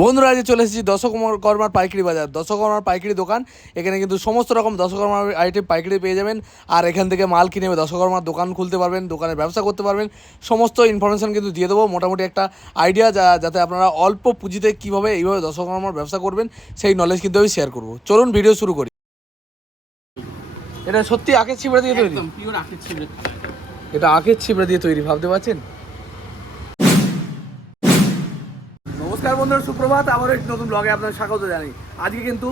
বন্ধুরা আজ চলে এসেছি দশকর্মার পাইকারি বাজার। দশকর্মার পাইকারি দোকান এখানে কিন্তু সমস্ত রকম দশকর্মার আইটেম পাইকারি পেয়ে যাবেন। আর এখান থেকে মাল কিনে দশকর্মার দোকান খুলতে পারবেন দোকানের ব্যবসা করতে পারবেন। সমস্ত ইনফরমেশন কিন্তু দিয়ে দেবো। মোটামুটি একটা আইডিয়া যা যাতে আপনারা অল্প পুঁজিতে কীভাবে এইভাবে দশকর্মার ব্যবসা করবেন সেই নলেজ কিন্তু আমি শেয়ার করব। চলুন ভিডিও শুরু করি। এটা সত্যি আখের ছিবড়া দিয়ে তৈরি? এটা। এটা আখের ছিবড়া দিয়ে তৈরি ভাবতে পারছেন? নমস্কার বন্ধুরা, সুপ্রভাত। আবারও একটি নতুন ব্লগে আপনাদের স্বাগত জানাই। আজকে কিন্তু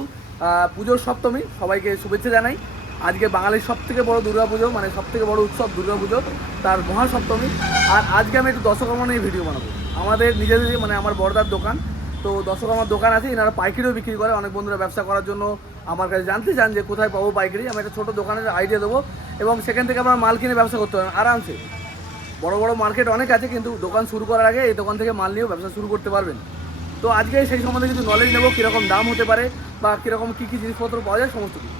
পুজোর সপ্তমী, সবাইকে শুভেচ্ছা জানাই। আজকে বাঙালির সব থেকে বড় দুর্গা পুজো মানে সব থেকে বড় উৎসব দুর্গা পুজো তার মহাসপ্তমী। আর আজকে আমি একটু দশকর্মা নিয়ে ভিডিও বানাবো। আমাদের নিজেদের মানে আমার বড়দার দোকান। তো দশকর্মার দোকান আছে, এনারা পাইকারিও বিক্রি করে। অনেক বন্ধুরা ব্যবসা করার জন্য আমার কাছে জানতে চান যে কোথায় পাবো পাইকারি। আমি একটা ছোটো দোকানের আইডিয়া দেবো এবং সেখান থেকে আপনারা মাল কিনে ব্যবসা করতে পারেন। আরামসে। বড় বড় মার্কেট অনেক আছে, কিন্তু দোকান শুরু করার আগে এই দোকান থেকে মাল নিয়েও ব্যবসা শুরু করতে পারবেন। তো আজকে সেই সম্বন্ধে কিছু নলেজ নেব কীরকম দাম হতে পারে বা কীরকম কী কী জিনিসপত্র পাওয়া যায় সমস্ত কিছু।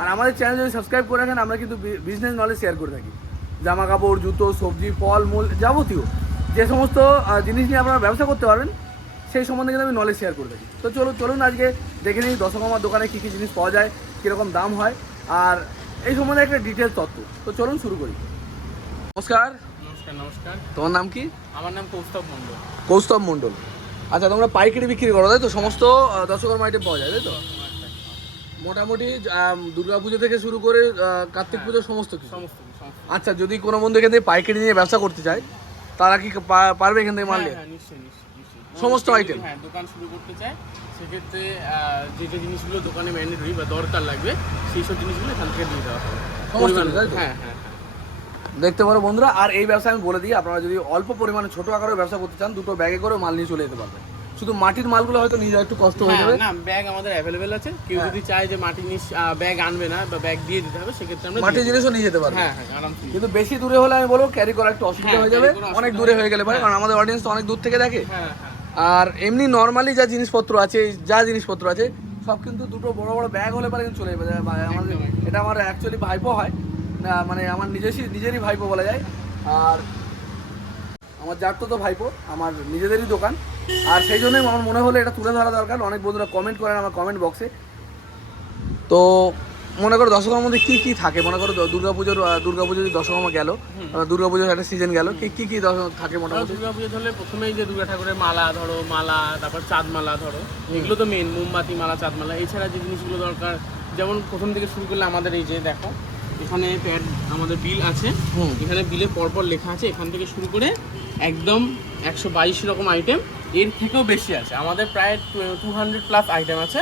আর আমাদের চ্যানেল যদি সাবস্ক্রাইব করে রাখেন আমরা কিন্তু বিজনেস নলেজ শেয়ার করে থাকি। জামা কাপড় জুতো সবজি ফল মূল যাবতীয় যে সমস্ত জিনিস নিয়ে আপনারা ব্যবসা করতে পারবেন সেই সম্বন্ধে কিন্তু আমি নলেজ শেয়ার করে থাকি। তো চলুন চলুন আজকে দেখে নিই দশকর্মার দোকানে কী কী জিনিস পাওয়া যায় কীরকম দাম হয়। আর এই সম্বন্ধে একটা ডিটেলস তথ্য। তো চলুন শুরু করি। নমস্কার। নমস্কার নমস্কার। তোমার নাম কি? আমার নাম কৌস্তব মণ্ডল। কৌস্তব মণ্ডল। আচ্ছা তোমরা পাইকারি বিক্রি করো তাই তো? সমস্ত দশকর্মা আইটেম পাওয়া যায় তাই তো? মোটামুটি দুর্গা পুজো থেকে শুরু করে কার্তিক পুজো সমস্ত কিছু? সমস্ত আচ্ছা যদি কোনো বন্ধু এখান থেকে পাইকারি নিয়ে ব্যবসা করতে চায় তারা কি পারবে এখান থেকে হ্যাঁ? হ্যাঁ, নিশ্চয়ই। সমস্ত আইটেম হ্যাঁ দোকান শুরু করতে চায় সেক্ষেত্রে যে যে জিনিসগুলো দোকানে ম্যান্ডেটরি বা দরকার লাগবে সেই সব জিনিসগুলো এখান থেকে দিয়ে দেওয়া হবে। হ্যাঁ হ্যাঁ হ্যাঁ। দেখতে পারো বন্ধুরা আর এই ব্যবসা আমি বলে দিই আপনারা যদি অল্প পরিমাণে ছোট আকারে ব্যবসা করতে চান দুটো ব্যাগে করে মাল নিয়ে চলে যেতে পারবেন। শুধু মাটির মালগুলো হয়তো নিয়ে যাওয়া একটু কষ্ট হয়ে হ্যাঁ, যাবে। না ব্যাগ আমাদের অ্যাভেলেবেল আছে। কেউ হ্যাঁ। যদি চায় যে মাটি জিনিস ব্যাগ আনবে না বা ব্যাগ দিয়ে দিতে হবে সেক্ষেত্রে আমরা মাটির জিনিসও নিয়ে যেতে পারবেন হ্যাঁ হ্যাঁ আরামসে কিন্তু বেশি দূরে হলে আমি বলব ক্যারি করা একটু অসুবিধা হ্যাঁ, যাবে অনেক দূরে হয়ে গেলে পারে কারণ আমাদের অডিয়েন্স তো অনেক দূর থেকে দেখে। হ্যাঁ হ্যাঁ। আর এমনি নর্মালি যা জিনিসপত্র আছে যা জিনিসপত্র আছে সব কিন্তু দুটো বড় বড় ব্যাগ হলে পারে কিন্তু চলে যাবে। আমাদের। এটা আমার অ্যাকচুয়ালি ভাইপো হয়। মানে আমার নিজেরই নিজেরই ভাইপো বলা যায়। আর আমার যার তো তো ভাইপো আমার নিজেদেরই দোকান। আর সেই জন্যই আমার মনে হলো এটা তুলে ধরা দরকার। অনেক বন্ধুরা কমেন্ট করেন আমার কমেন্ট বক্সে তো মনে করো দশকর্মার মধ্যে কী কী থাকে? মনে করো দুর্গা পুজোর দুর্গা পুজো যদি দশকর্মা গেল দুর্গা পুজোর একটা সিজন গেল কি কী কী দশ- থাকে মোটামুটি? দুর্গা পুজো ধরলে প্রথমেই যে দুর্গা ঠাকুরের মালা ধরো মালা তারপর চাঁদ মালা ধরো এগুলো তো মেন মোমবাতি মালা চাঁদ মালা এছাড়া যে জিনিসগুলো দরকার যেমন প্রথম থেকে শুরু করলে আমাদের এই যে দেখো এখানে প্যাড আমাদের বিল আছে। হুম। এখানে বিলে পরপর লেখা আছে এখান থেকে শুরু করে একদম একশো বাইশ রকম আইটেম এর থেকেও বেশি আছে। আমাদের প্রায় টু হান্ড্রেড প্লাস আইটেম আছে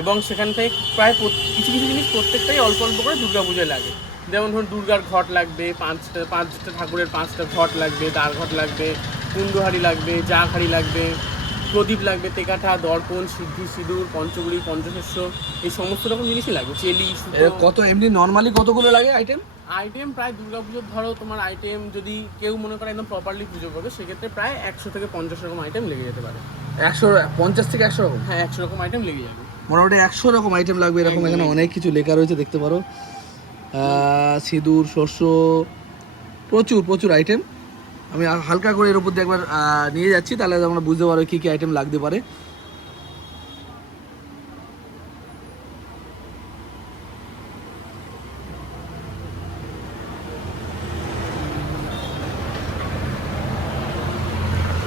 এবং সেখান থেকে প্রায় কিছু কিছু জিনিস প্রত্যেকটাই অল্প অল্প করে দুর্গা পুজোয় লাগে। যেমন ধরুন দুর্গার ঘট লাগবে পাঁচটা পাঁচটা ঠাকুরের পাঁচটা ঘট লাগবে দ্বার ঘট লাগবে কুণ্ডহারি লাগবে জাগ হাড়ি লাগবে প্রদীপ লাগবে তেকাঠা দর্পণ সিদ্ধি সিঁদুর পঞ্চগুড়ি পঞ্চশস্য এই সমস্ত রকম জিনিসই লাগবে। চেলি কত এমনি নর্মালি কতগুলো লাগে আইটেম আইটেম প্রায় দুর্গা পুজোর ধরো তোমার আইটেম যদি কেউ মনে করে একদম প্রপারলি পুজো করবে সেক্ষেত্রে প্রায় একশো থেকে পঞ্চাশ রকম আইটেম লেগে যেতে পারে। একশো পঞ্চাশ থেকে একশো রকম? হ্যাঁ একশো রকম আইটেম লেগে যাবে। মোটামুটি একশো রকম আইটেম লাগবে এরকম এখানে অনেক কিছু লেখা রয়েছে দেখতে পারো। সিঁদুর শস্য প্রচুর প্রচুর আইটেম আমি হালকা করে এর উপর দিয়ে একবার নিয়ে যাচ্ছি তাহলে আমরা বুঝতে পারব কী কী আইটেম লাগতে পারে।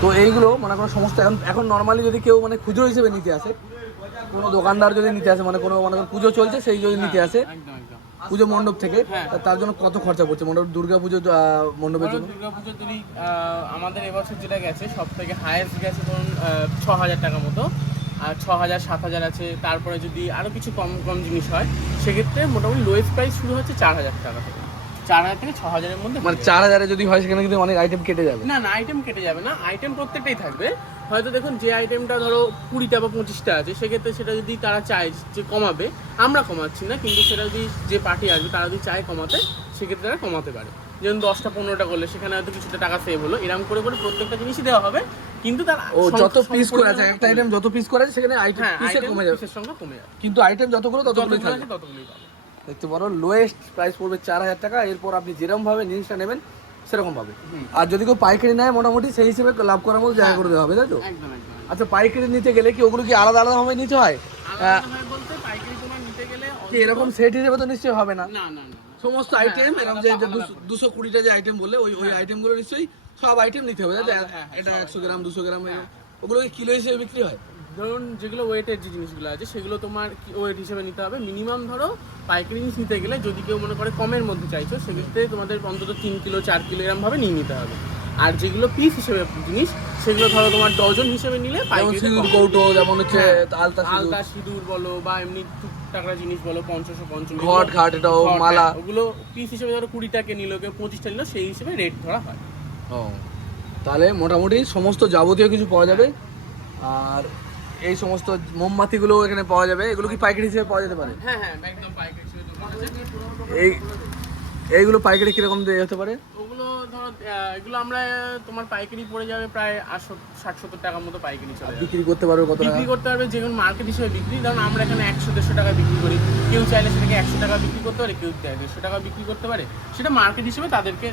তো এইগুলো মনে করো সমস্ত এখন এখন নর্মালি যদি কেউ মানে খুচরো হিসেবে নিতে আসে কোনো দোকানদার যদি নিতে আসে মানে কোনো মনে পুজো চলছে সেই যদি নিতে আসে একদম একদম। পুজো মণ্ডপ থেকে হ্যাঁ। তার জন্য কত খরচা পড়ছে মণ্ডপ দুর্গা পুজো মণ্ডপের জন্য? দুর্গা পুজো যদি আমাদের এবছর যেটা গেছে সব থেকে হায়েস্ট গেছে ধরুন ছ হাজার টাকা মতো। আর ছ হাজার সাত হাজার আছে তারপরে যদি আরও কিছু কম কম জিনিস হয় সেক্ষেত্রে মোটামুটি লোয়েস্ট প্রাইস শুরু হচ্ছে চার হাজার টাকা থেকে। চার হাজার থেকে ছ হাজারের মধ্যে মানে চার হাজারে যদি হয় সেখানে কিন্তু অনেক আইটেম কেটে যাবে। না না আইটেম কেটে যাবে না। আইটেম প্রত্যেকটাই থাকবে। হয়তো দেখুন যে আইটেমটা ধরো কুড়িটা বা পঁচিশটা আছে সেক্ষেত্রে সেটা যদি তারা চায় যে কমাবে আমরা কমাচ্ছি না কিন্তু সেটা যদি যে পার্টি আসবে তারা যদি চায় কমাতে সেক্ষেত্রে তারা কমাতে পারে। যেমন দশটা পনেরোটা করলে সেখানে হয়তো কিছুটা টাকা সেভ হলো এরকম করে করে প্রত্যেকটা জিনিসই দেওয়া হবে কিন্তু তার ও যত পিস করে আছে একটা আইটেম যত পিস করে আছে সেখানে আইটেম হ্যাঁ পিসে কমে যাবে। পিসের সংখ্যা কমে যাবে। কিন্তু আইটেম যতগুলো ততগুলোই থাকবে। ততগুলোই পাবে। দেখতে পারো লোয়েস্ট প্রাইস পড়বে চার হাজার টাকা এরপর আপনি যেরকম ভাবে জিনিসটা নেবেন সেরকম পাবে আর যদি কেউ পাইকারি নেয় মোটামুটি সেই হিসেবে লাভ করার মতো জায়গা করে দেওয়া হবে তাই তো? আচ্ছা পাইকারি নিতে গেলে কি ওগুলো কি আলাদা আলাদা ভাবে নিতে হয় হয় এরকম সেট হিসেবে তো নিশ্চয়ই হবে না? সমস্ত হ্যাঁ, আইটেম এরকম যে দুশো- কুড়িটা যে আইটেম বললে ওই ওই আইটেমগুলো নিশ্চয়ই সব আইটেম নিতে হবে? হ্যাঁ, হ্যাঁ, এটা একশো গ্রাম দুশো গ্রাম ওগুলো কিলো হিসেবে বিক্রি হয়? ধরুন যেগুলো ওয়েটের যে জিনিসগুলো আছে সেগুলো তোমার ওয়েট হিসেবে নিতে হবে? মিনিমাম ধরো পাইকারি জিনিস নিতে গেলে যদি কেউ মনে করে কমের মধ্যে চাইছো সেক্ষেত্রে তোমাদের অন্তত তিন কিলো চার কিলো এরমভাবে নিয়ে নিতে হবে। আর যেগুলো পিস হিসেবে জিনিস সেগুলো ধরো তোমার ডজন হিসেবে নিলে সিঁদুর কৌটো যেমন হচ্ছে হ্যাঁ, আলতা সিঁদুর। আলতা সিঁদুর বলো বা এমনি টুকটাকা জিনিস বলো পঞ্চাশো পঞ্চাশ ঘট ঘাট এটাও মালা। হ্যাঁ, ওগুলো পিস হিসেবে ধরো কুড়িটাকে নিল কেউ পঁচিশটা নিল সেই হিসেবে রেট ধরা হয়। ও তাহলে মোটামুটি সমস্ত যাবতীয় কিছু পাওয়া যাবে। আর এই সমস্ত মোমবাতিগুলো এখানে পাওয়া যাবে। এগুলো কি পাইকারি হিসেবে পাওয়া যেতে পারে? হ্যাঁ হ্যাঁ একদম পাইকারি হিসেবে দোকান আছে। এই এইগুলো পাইকারি কীরকম দিয়ে হতে পারে? ওগুলো ধরো এগুলো আমরা তোমার পাইকারি পড়ে যাবে প্রায় আটশো ষাট সত্তর টাকার মতো পাইকারি চলে বিক্রি করতে পারবে কত বিক্রি করতে পারবে যে কোনো মার্কেট হিসেবে বিক্রি কারণ আমরা এখানে একশো দেড়শো টাকা বিক্রি করি। কেউ চাইলে সেটাকে একশো টাকা বিক্রি করতে পারে কেউ দেড়শো টাকা বিক্রি করতে পারে। সেটা মার্কেট হিসেবে তাদেরকে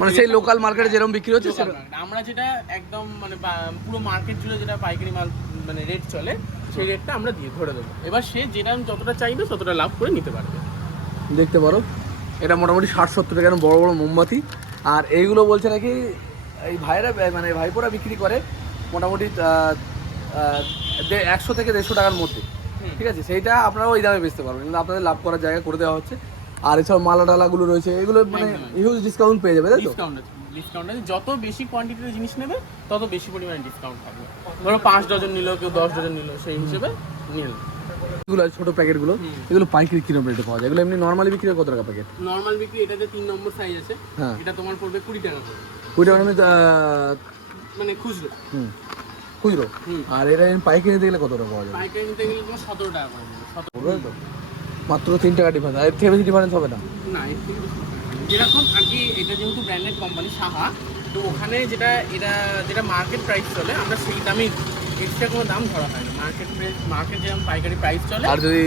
মানে সেই লোকাল মার্কেটে যেরকম বিক্রি হচ্ছে আমরা যেটা একদম মানে পুরো মার্কেট জুড়ে যেটা পাইকারি মাল মানে রেট চলে সেই রেটটা আমরা দিয়ে ধরে দেবো। এবার সে যেরকম যতটা চাইবে ততটা লাভ করে নিতে পারবে। দেখতে পারো এটা মোটামুটি ষাট সত্তর টাকার বড় বড় মোমবাতি। আর এইগুলো বলছে নাকি এই ভাইরা মানে ভাইপোরা বিক্রি করে মোটামুটি একশো থেকে দেড়শো টাকার মধ্যে। ঠিক আছে সেইটা আপনারা ওই দামে বেচতে পারবেন। কিন্তু আপনাদের লাভ করার জায়গা করে দেওয়া হচ্ছে। আর এসব মালা টালাগুলো রয়েছে এগুলো মানে। হিউজ ডিসকাউন্ট পেয়ে যাবে তাই তো? ডিসকাউন্ট আছে ডিসকাউন্ট আছে। যত বেশি কোয়ান্টিটির জিনিস নেবে তত বেশি পরিমাণে ডিসকাউন্ট থাকবে। ধরো পাঁচ ডজন নিল কেউ দশ ডজন নিল সেই হিসেবে নিল। এগুলো ছোট প্যাকেটগুলো। এগুলো পাইকারি কীরকম রেটে পাওয়া যায়? এগুলো এমনি নর্মালি বিক্রি কত টাকা প্যাকেট নর্মাল বিক্রি এটাতে তিন নম্বর সাইজ আছে। হ্যাঁ। এটা তোমার পড়বে কুড়ি টাকা করে। কুড়ি টাকা আমি মানে খুচরো। হুম খুচরো। আর এটা পাইকারি নিতে গেলে কত টাকা পাওয়া যাবে পাইকারি নিতে গেলে তোমার সতেরো টাকা করে দেবে সতেরো তো? মাত্র তিন টাকা ডিফারেন্স আর এর থেকে বেশি ডিফারেন্স হবে না? না এর থেকে যেরকম আর কি এটা যেহেতু ব্র্যান্ডেড কোম্পানি সাহা তো ওখানে যেটা এটা যেটা মার্কেট প্রাইস চলে আমরা সেই দামেই এক্সট্রা কোনো দাম ধরা হয় না। মার্কেট প্রাইস মার্কেট যেরকম পাইকারি প্রাইস চলে আর যদি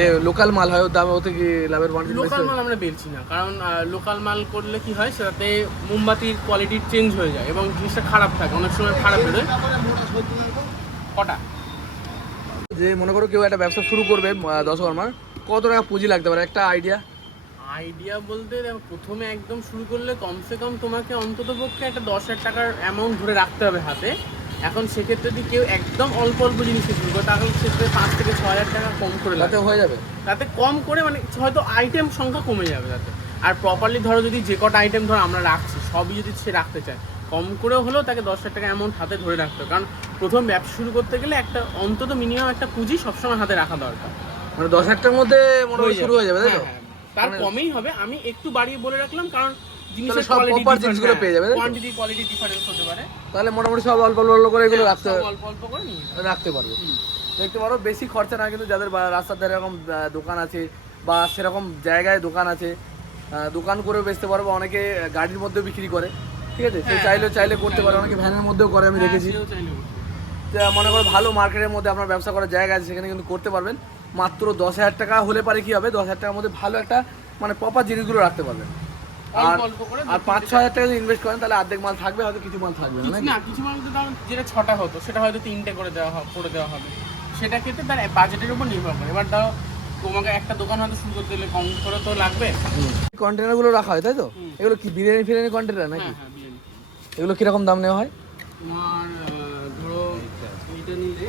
এ লোকাল মাল হয় ওর দাম ওতে কি লাভের মার্জিন লোকাল মাল আমরা বেলছি না। কারণ লোকাল মাল করলে কি হয় সেটাতে মোমবাতির কোয়ালিটি চেঞ্জ হয়ে যায় এবং জিনিসটা খারাপ থাকে। অনেক সময় খারাপ বেরোয় কটা? যে মনে করো কেউ একটা ব্যবসা শুরু করবে দশ কর্মার কত টাকা পুঁজি লাগতে পারে? একটা আইডিয়া আইডিয়া বলতে দেখো প্রথমে একদম শুরু করলে কমসে কম তোমাকে অন্তত পক্ষে একটা দশ হাজার টাকার অ্যামাউন্ট ধরে রাখতে হবে হাতে। এখন সেক্ষেত্রে যদি কেউ একদম অল্প অল্প জিনিস শুরু করে তাহলে সেক্ষেত্রে পাঁচ থেকে ছ হাজার টাকা কম করে তাতে হয়ে যাবে। তাতে কম করে মানে হয়তো আইটেম সংখ্যা কমে যাবে তাতে। আর প্রপারলি ধরো যদি যে কটা আইটেম ধরো আমরা রাখছি সবই যদি সে রাখতে চায় কম করেও হলেও তাকে দশ হাজার টাকা অ্যামাউন্ট হাতে ধরে রাখতে হবে। কারণ প্রথম ব্যবসা শুরু করতে গেলে একটা অন্তত মিনিমাম একটা পুঁজি সবসময় হাতে রাখা দরকার। মানে দশ হাজার টাকার মধ্যে মোটামুটি শুরু হয়ে যাবে তাই তো? হ্যাঁ, হ্যাঁ। তার মানে- কমেই হবে আমি একটু বাড়িয়ে বলে রাখলাম কারণ জিনিসের কোয়ালিটি জিনিসগুলো পেয়ে যাবে, কোয়ান্টিটি কোয়ালিটি ডিফারেন্স হতে পারে। তাহলে মোটামুটি সব অল্প অল্প করে এগুলো হ্যাঁ, রাখতে অল্প অল্প করে নিয়ে রাখতে পারবে। দেখতে পারো বেশি খরচা না কিন্তু যাদের রাস্তার ধারে এরকম দোকান আছে বা সেরকম জায়গায় দোকান আছে দোকান করেও বেচতে পারব অনেকে গাড়ির মধ্যেও বিক্রি করে ঠিক আছে? সে হ্যাঁ, চাইলে চাইলে হ্যাঁ, করতে পারে অনেকে ভ্যানের মধ্যেও করে আমি হ্যাঁ, দেখেছি। মনে করো ভালো মার্কেটের মধ্যে আপনার ব্যবসা করার জায়গা আছে সেখানে কিন্তু করতে পারবেন। মাত্র দশ হাজার টাকা হলে পারে কি হবে? দশ হাজার টাকার মধ্যে ভালো একটা মানে প্রপার জিনিসগুলো রাখতে পারবেন আর আর পাঁচ ছ হাজার টাকা যদি ইনভেস্ট করেন তাহলে অর্ধেক মাল থাকবে হয়তো কিছু মাল থাকবে না কিছু নাকি? তাও যেটা ছটা হতো সেটা হয়তো তিনটে করে দেওয়া হবে করে দেওয়া হবে। সেটা ক্ষেত্রে তার বাজেটের উপর নির্ভর করে। এবার দাও তোমাকে একটা দোকান হয়তো শুরু করতে গেলে কম করে তো লাগবে। কন্টেনারগুলো রাখা হয় তাই তো? এগুলো কি বিরিয়ানি ফিরিয়ানি কন্টেনার নাকি? হ্যাঁ হ্যাঁ বিরিয়ানি। এগুলো কীরকম দাম নেওয়া হয়? তোমার ধরো এটা নিলে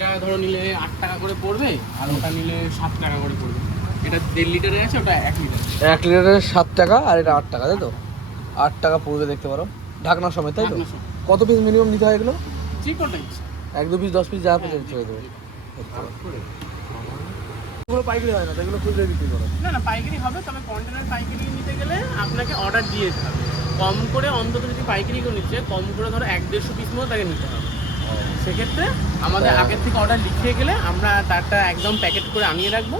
এটা ধরো নিলে আট টাকা করে পড়বে আর ওটা নিলে সাত টাকা করে পড়বে। এটা দেড় লিটারে আছে ওটা এক লিটার। এক লিটারের সাত টাকা আর এটা আট টাকা তাই তো? আট টাকা পড়বে দেখতে পারো। ঢাকনার সময় তাই তো? কত পিস মিনিমাম নিতে হয় এগুলো? যে এক দু পিস দশ পিস যা পিস ছেড়ে দেবে। এগুলো পাইকারি হয় না এগুলো খুচরো বিক্রি করো। না না পাইকারি হবে তবে কন্টেনার পাইকারি নিতে গেলে আপনাকে অর্ডার দিয়ে দিতে হবে। কম করে অন্তত যদি পাইকারি করে নিচ্ছে কম করে ধরো এক দেড়শো পিস মতো তাকে নিতে হবে। সেক্ষেত্রে আমাদের হ্যাঁ। আগের থেকে অর্ডার লিখিয়ে গেলে আমরা তারটা একদম প্যাকেট করে আনিয়ে রাখব।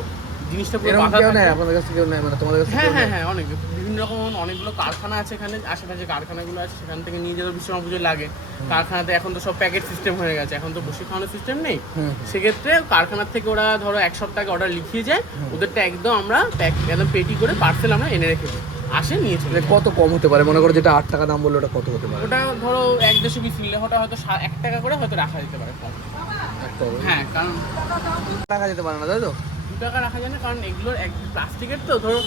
জিনিসটা পুরো বাঁধা থাকে। আপনাদের কাছে কেউ নেয়? মানে তোমাদের কাছে হ্যাঁ হ্যাঁ হ্যাঁ অনেক। বিভিন্ন রকম অনেকগুলো কারখানা আছে এখানে। আশেপাশে কারখানাগুলো আছে সেখান থেকে নিয়ে যেতে বিশ্বকর্মা পুজোয় লাগে। কারখানাতে এখন তো সব প্যাকেট সিস্টেম হয়ে গেছে। এখন তো বসে খাওয়ানোর সিস্টেম নেই। সেক্ষেত্রে কারখানার থেকে ওরা ধরো এক সপ্তাহ অর্ডার লিখিয়ে যায়। ওদেরটা একদম আমরা প্যাক একদম পেটি করে পার্সেল আমরা এনে রেখে দিই। আসে নিয়ে চলে মানে কত কম হতে পারে? মনে করো যেটা আট টাকা দাম বলল ওটা কত হতে পারে? ওটা ধরো এক দেড়শো পিস নিলে ওটা হয়তো এক টাকা করে হয়তো রাখা যেতে পারে কম। হ্যাঁ কারণ টাকা যেতে পারে না তাই তো? দু টাকা রাখা যায় না কারণ এগুলোর এক প্লাস্টিকের তো ধরো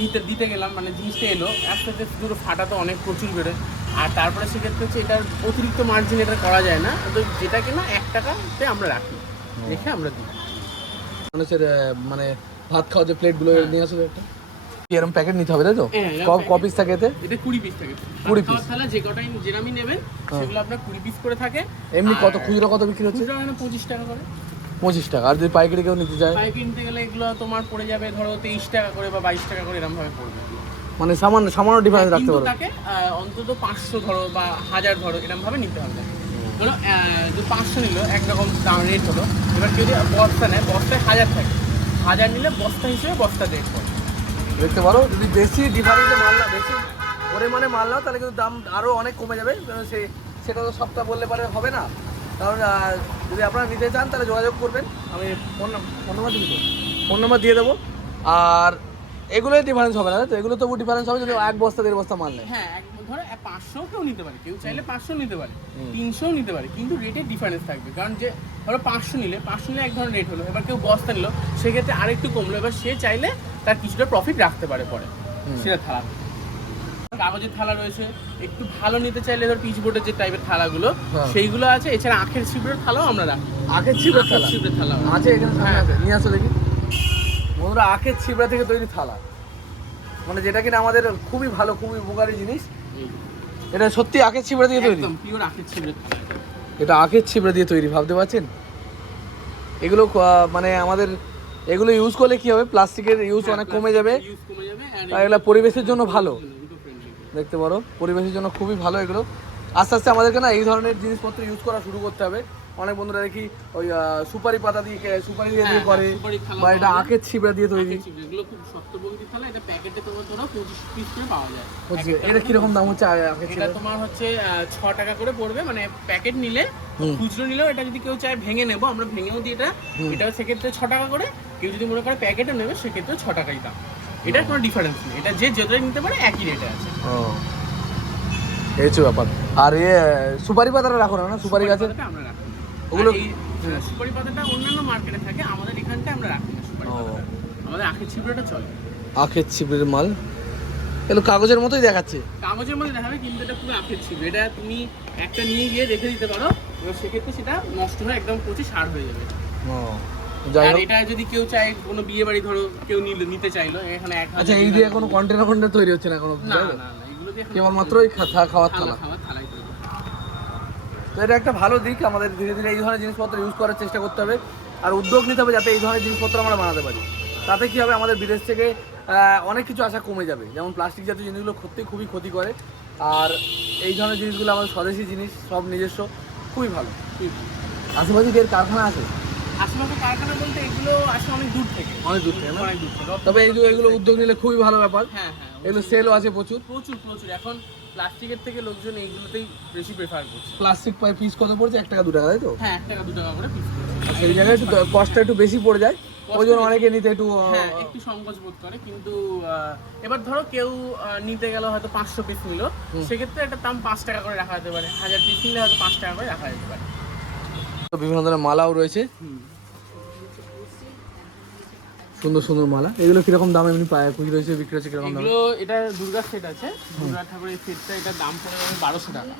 দিতে দিতে গেলাম মানে জিনিসটা এলো। আস্তে আস্তে দুটো ফাটা তো অনেক প্রচুর বেরোয় আর তারপরে সেক্ষেত্রে হচ্ছে এটার অতিরিক্ত মার্জিন এটা করা যায় না। তো যেটা কিনা এক টাকাতে আমরা রাখি। রেখে আমরা দিই। মানুষের মানে ভাত খাওয়া যে প্লেটগুলো হ্যাঁ। নিয়ে আসবে একটা? এরকম প্যাকেট নিতে হবে তাই তো? হ্যাঁ, এরম ক- ক পিস থাকে এতে? এটা কুড়ি পিস থাকে। 20 পিস তাহলে যে কটাই যেরামই নেবেন সেগুলো আপনার কুড়ি পিস করে থাকে। এমনি কত খুচরো কত বিক্রি হচ্ছে? খুচরা মানে পঁচিশ টাকা করে। পঁচিশ টাকা। আর যদি পাইকারি কেউ নিতে চায়? পাইপ কিনতে গেলে এগুলো তোমার পড়ে যাবে ধরো তেইশ টাকা করে বা বাইশ টাকা করে এরকম ভাবে পড়বে। মানে সামান্য সামান্য ডিফারেন্স রাখতে কিন্তু পারো। তাকে অন্তত পাঁচশো ধরো বা হাজার ধরো এরকম ভাবে নিতে হবে। ধরো আহ, যে পাঁচশো নিল একরকম দাম রেট হলো। এবার কেউ যদি বস্তা নেয় বস্তায় হাজার থাকে। হাজার নিলে বস্তা হিসেবে বস্তা রেট পড়ে। দেখতে পারো যদি বেশি ডিফারেন্সে মাল না বেশি পরিমাণে মাল নাও তাহলে কিন্তু দাম আরও অনেক কমে যাবে কারণ সে সেটা তো সবটা বললে পারে হবে না। কারণ যদি আপনারা নিতে চান তাহলে যোগাযোগ করবেন আমি ফোন ফোন নাম্বার দিবি। ফোন নাম্বার দিয়ে দেবো। আর এগুলোই ডিফারেন্স হবে না তো? এগুলো তবু ডিফারেন্স হবে যদি এক বস্তা দেড় বস্তা মাল নেয়। হ্যাঁ এক- ধরো পাঁচশো কেউ নিতে পারে কেউ চাইলে পাঁচশো নিতে পারে তিনশো নিতে পারে কিন্তু রেটের ডিফারেন্স থাকবে। কারণ যে ধরো পাঁচশো নিলে পাঁচশো নিলে এক ধরনের রেট হলো এবার কেউ বস্তা নিল সেক্ষেত্রে আরেকটু কমলো এবার সে চাইলে তার কিছুটা প্রফিট রাখতে পারে পরে। সেটা থালা। কাগজের থালা রয়েছে। একটু ভালো নিতে চাইলে ধর পিচ বোর্ডের যে টাইপের থালাগুলো হ্যাঁ। সেইগুলো আছে। এছাড়া আখের ছিপড়ের থালাও আমরা রাখি। আখের ছিপড়া থালা? ছিপড়ের থালা আছে এখানে হ্যাঁ। আছে। নিয়ে আসো দেখি। বন্ধুরা আখের ছিবড়া থেকে তৈরি থালা। মানে যেটা কিনা আমাদের খুবই ভালো খুবই উপকারী জিনিস। এটা সত্যি আখের ছিপড়া দিয়ে তৈরি? একদম পিওর আখের ছিপড়ের এটা। আখের ছিবড়া দিয়ে তৈরি ভাবতে পারছেন? এগুলো মানে আমাদের এগুলো ইউজ করলে কি হবে? প্লাস্টিকের ইউজ অনেক কমে যাবে। আর এগুলো পরিবেশের জন্য ভালো। দেখতে পারো পরিবেশের জন্য খুবই ভালো এগুলো। আস্তে আস্তে আমাদেরকে না এই ধরনের জিনিসপত্র ইউজ করা শুরু করতে হবে। অনেক বন্ধুরা দেখি ওই সুপারি পাতা দিয়ে সুপারি দিয়ে দিয়ে হ্যাঁ, করে হ্যাঁ, বা এটা আখের ছিবড়া দিয়ে তৈরি। এগুলো খুব থালা। এটা প্যাকেটে তোমার ধরো পঁচিশ পিস করে পাওয়া যায়। একটা এটা কীরকম দাম হচ্ছে আখের এটা তোমার হচ্ছে আহ, ছ টাকা করে পড়বে। মানে প্যাকেট নিলে খুচরো নিলেও এটা যদি কেউ চায় ভেঙে নেব আমরা ভেঙেও দিই এটা এটা সেক্ষেত্রে ছ টাকা করে। কেউ যদি মনে করে প্যাকেটও নেবে সেক্ষেত্রে ছ টাকাই দাম। এটার কোনো ডিফারেন্স নেই। এটা যে যতটাই নিতে পারে একই রেটে আছে। ও। এই হচ্ছে ব্যাপার। আর ইয়ে সুপারি পাতাটা রাখো না সুপারি পাতাটা আমরা রাখি ওগুলো- সুপারি পাতাটা অন্যান্য মার্কেটে থাকে আমাদের এখানটা আমরা রাখি না সুপারি। পাতাটা। আমাদের আখের ছিপড়াটা চলে। আখের ছিপড়ের মাল? এগুলো কাগজের মতোই দেখাচ্ছে। কাগজের মধ্যে দেখাবে কিন্তু এটা পুরো আখের ছিপড়ে এটা তুমি একটা নিয়ে গিয়ে রেখে দিতে পারো এবার সেক্ষেত্রে সেটা নষ্ট হয়ে একদম পচে সার হয়ে যাবে। ও। আর এটা যদি কেউ চায় কোনো বিয়ে বাড়ি ধরো কেউ নিতে চাইলো এখানে এক আচ্ছা এই দিয়ে কোনো কন্টেনার তৈরি হচ্ছে না কোনো না না না এগুলো দিয়ে এখন কেবলমাত্র ওই খাওয়ার থালা থালা। থালাই তো এটা একটা ভালো দিক আমাদের ধীরে ধীরে এই ধরনের জিনিসপত্র ইউজ করার চেষ্টা করতে হবে। আর উদ্যোগ নিতে হবে যাতে এই ধরনের জিনিসপত্র আমরা বানাতে পারি। তাতে কি হবে আমাদের বিদেশ থেকে অনেক কিছু আশা কমে যাবে। যেমন প্লাস্টিক জাতীয় জিনিসগুলো ক্ষতি খুবই ক্ষতি করে। আর এই ধরনের জিনিসগুলো আমাদের স্বদেশি জিনিস সব নিজস্ব খুবই ভালো। আশেপাশে এর কারখানা আছে? আশেপাশে কারখানা বলতে এগুলো আসে অনেক দূর থেকে। অনেক দূর থেকে অনেক দূর থেকে। তবে এই এগুলো উদ্যোগ নিলে খুবই ভালো ব্যাপার। হ্যাঁ হ্যাঁ এগুলো সেলও আছে প্রচুর। প্রচুর প্রচুর। এখন প্লাস্টিকের থেকে লোকজন এইগুলোতেই বেশি প্রেফার করছে। প্লাস্টিক পাই পিস কত পড়ছে? এক টাকা দু টাকা তাই তো? হ্যাঁ এক টাকা দু টাকা করে পিস সেই জায়গায় একটু কষ্টটা একটু বেশি পড়ে যায়। ওই জন্য অনেকে নিতে একটু হ্যাঁ একটু সংকোচ বোধ করে। কিন্তু এবার ধরো কেউ নিতে গেল হয়তো পাঁচশো পিস নিল। সেক্ষেত্রে একটা দাম পাঁচ টাকা করে রাখা যেতে পারে। হাজার পিস নিলে হয়তো পাঁচ টাকা করে রাখা যেতে পারে। বিভিন্ন ধরনের মালাও রয়েছে। সুন্দর সুন্দর মালা। এগুলো কীরকম দাম এমনি পায়? খুচরো হিসেবে বিক্রি হচ্ছে কীরকম দাম? এগুলো এটা দুর্গা সেট আছে। দুর্গা ঠাকুরের সেটটা এটার দাম পড়ে যাবে বারোশো টাকা।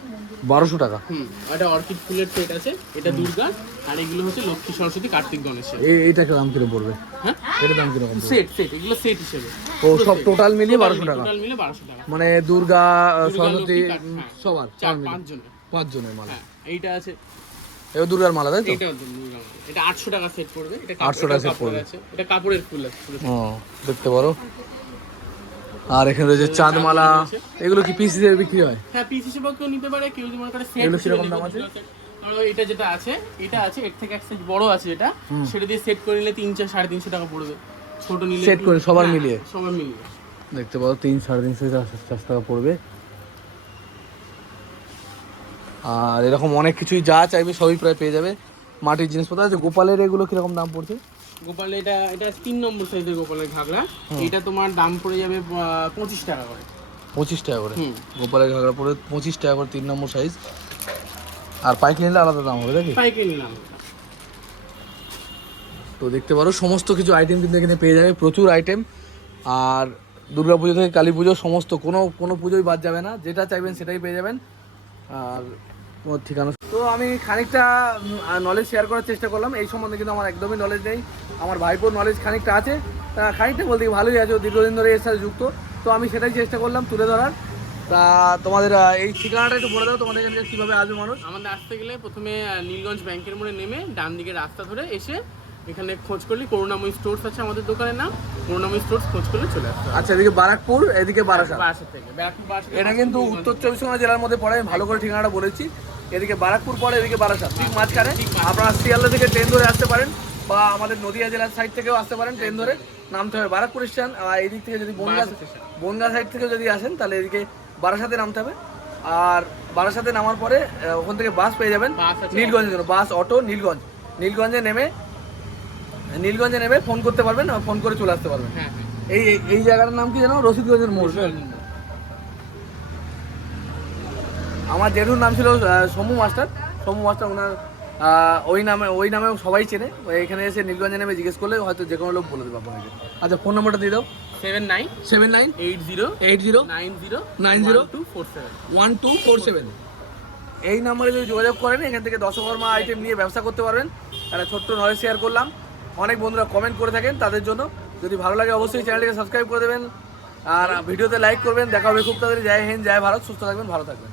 বারোশো টাকা? হুম এটা অর্কিড ফুলের সেট আছে। এটা দুর্গা আর এগুলো হচ্ছে লক্ষ্মী সরস্বতী কার্তিক গণেশের এইটা দাম কীরকম পড়বে? হ্যাঁ? এটার দাম কীরকম সেট সেট এগুলো সেট হিসেবে। ও সব টোটাল মিলিয়ে বারোশো টাকা? টোটাল মিলে বারোশো টাকা। মানে দুর্গা সরস্বতী হ্যাঁ। সবার চার পাঁচ জনের পাঁচ জনের মালা। হ্যাঁ এইটা আছে। এবার দুর্গার মালা তাই তো? এটা। এটা টাকা সেট পড়বে। এটা 800 টাকা কাপড় পড়বে। এটা কাপড়ের ফুল আছে ও দেখতে পারো। আর এখানে রয়েছে চাঁদমালা এগুলো কি পিস হিসেবে বিক্রি হয়? হ্যাঁ পিস হিসেবেও কেউ নিতে পারে কেউ যদি মনে করে সেট এগুলো কীরকম দাম আছে? এটা যেটা আছে এটা আছে এর থেকে এক সাইজ বড় আছে যেটা সেটা দিয়ে সেট করে নিলে তিনশো সাড়ে তিনশো টাকা পড়বে। ছোট নিলে একটু- করে সবার হ্যাঁ, মিলিয়ে? সবার মিলিয়ে। দেখতে পাবো তিন সাড়ে তিনশো চারশো টাকা পড়বে। আর এরকম অনেক কিছুই যা চাইবে সবই প্রায় পেয়ে যাবে। মাটির জিনিসপত্র আছে গোপালের এগুলো কীরকম দাম পড়ছে? গোপাল এটা এটা তিন নম্বর সাইজের গোপালের ঘাগরা। এটা তোমার দাম পড়ে যাবে পঁচিশ টাকা করে। পঁচিশ টাকা করে? গোপালের ঘাগরা পড়ে পঁচিশ টাকা করে তিন নম্বর সাইজ আর পাইকারি নিলে আলাদা দাম হবে নাকি? পাইকারি তো দেখতে পারো সমস্ত কিছু আইটেম কিন্তু এখানে পেয়ে যাবে প্রচুর আইটেম আর দুর্গা পুজো থেকে কালী পুজো সমস্ত কোনো কোনো পুজোই বাদ যাবে না। যেটা চাইবেন সেটাই পেয়ে যাবেন। আর তোমার ঠিকানা তো আমি খানিকটা নলেজ শেয়ার করার চেষ্টা করলাম। এই সম্বন্ধে কিন্তু আমার একদমই নলেজ নেই। আমার ভাইপোর নলেজ খানিকটা আছে। তা খানিকটা বলতে ভালোই আছে দীর্ঘদিন ধরে এর সাথে যুক্ত। তো আমি সেটাই চেষ্টা করলাম তুলে ধরার। তা তোমাদের এই ঠিকানাটা একটু বলে দাও তোমাদের এখানে কীভাবে আসবে মানুষ? আমাদের আসতে গেলে প্রথমে নীলগঞ্জ ব্যাংকের মোড়ে নেমে ডান দিকে রাস্তা ধরে এসে এখানে খোঁজ করলে করুণাময়ী স্টোর্স আছে আমাদের দোকানের নাম। করুণাময়ী স্টোর্স খোঁজ করলে চলে আসতে হবে। আচ্ছা এদিকে বারাকপুর এদিকে বারাসাত। বারাসাত থেকে বারাসাত এটা কিন্তু উত্তর চব্বিশ পরগনা জেলার মধ্যে পড়ে ভালো করে ঠিকানাটা বলেছি। এদিকে বারাকপুর পরে এদিকে বারাসাত। ঠিক মাঝখানে আপনারা শিয়ালদা থেকে ট্রেন ধরে আসতে পারেন বা আমাদের নদিয়া জেলার সাইড থেকেও আসতে পারেন ট্রেন ধরে। নামতে হবে বারাকপুর স্টেশন আর এদিক থেকে যদি বনগা বনগা সাইড থেকে যদি আসেন তাহলে এদিকে বারাসাতে নামতে হবে। আর বারাসাতে নামার পরে ওখান থেকে বাস পেয়ে যাবেন নীলগঞ্জের জন্য। Bus auto Nilganj. নীলগঞ্জে নেমে নীলগঞ্জে নেমে ফোন করতে পারবেন ফোন করে চলে আসতে পারবেন। হ্যাঁ হ্যাঁ। এই এই- এই জায়গাটার নাম কি জানো রশিদগঞ্জের মোড়। আমার জেঠুর নাম ছিল সমু মাস্টার। সমু মাস্টার ওনার ওই নামে ওই নামে সবাই চেনে। ওই এখানে এসে নীলগঞ্জে নেমে জিজ্ঞেস করলে হয়তো যে কোনো লোক বলে দেবে আপনাকে। আচ্ছা ফোন নাম্বারটা দিয়ে দাও। Seven nine seven nine eight zero eight zero nine zero 90 two four seven one two four seven এই নাম্বারে যদি যোগাযোগ করেন এখান থেকে দশকর্মা আইটেম নিয়ে ব্যবসা করতে পারবেন। একটা ছোট্ট নলেজ শেয়ার করলাম। অনেক বন্ধুরা কমেন্ট করে থাকেন তাদের জন্য। যদি ভালো লাগে অবশ্যই চ্যানেলটিকে সাবস্ক্রাইব করে দেবেন। আর ভিডিওতে লাইক করবেন। দেখা হবে খুব তাড়াতাড়ি। জয় হিন্দ জয় ভারত। সুস্থ থাকবেন ভালো থাকবেন।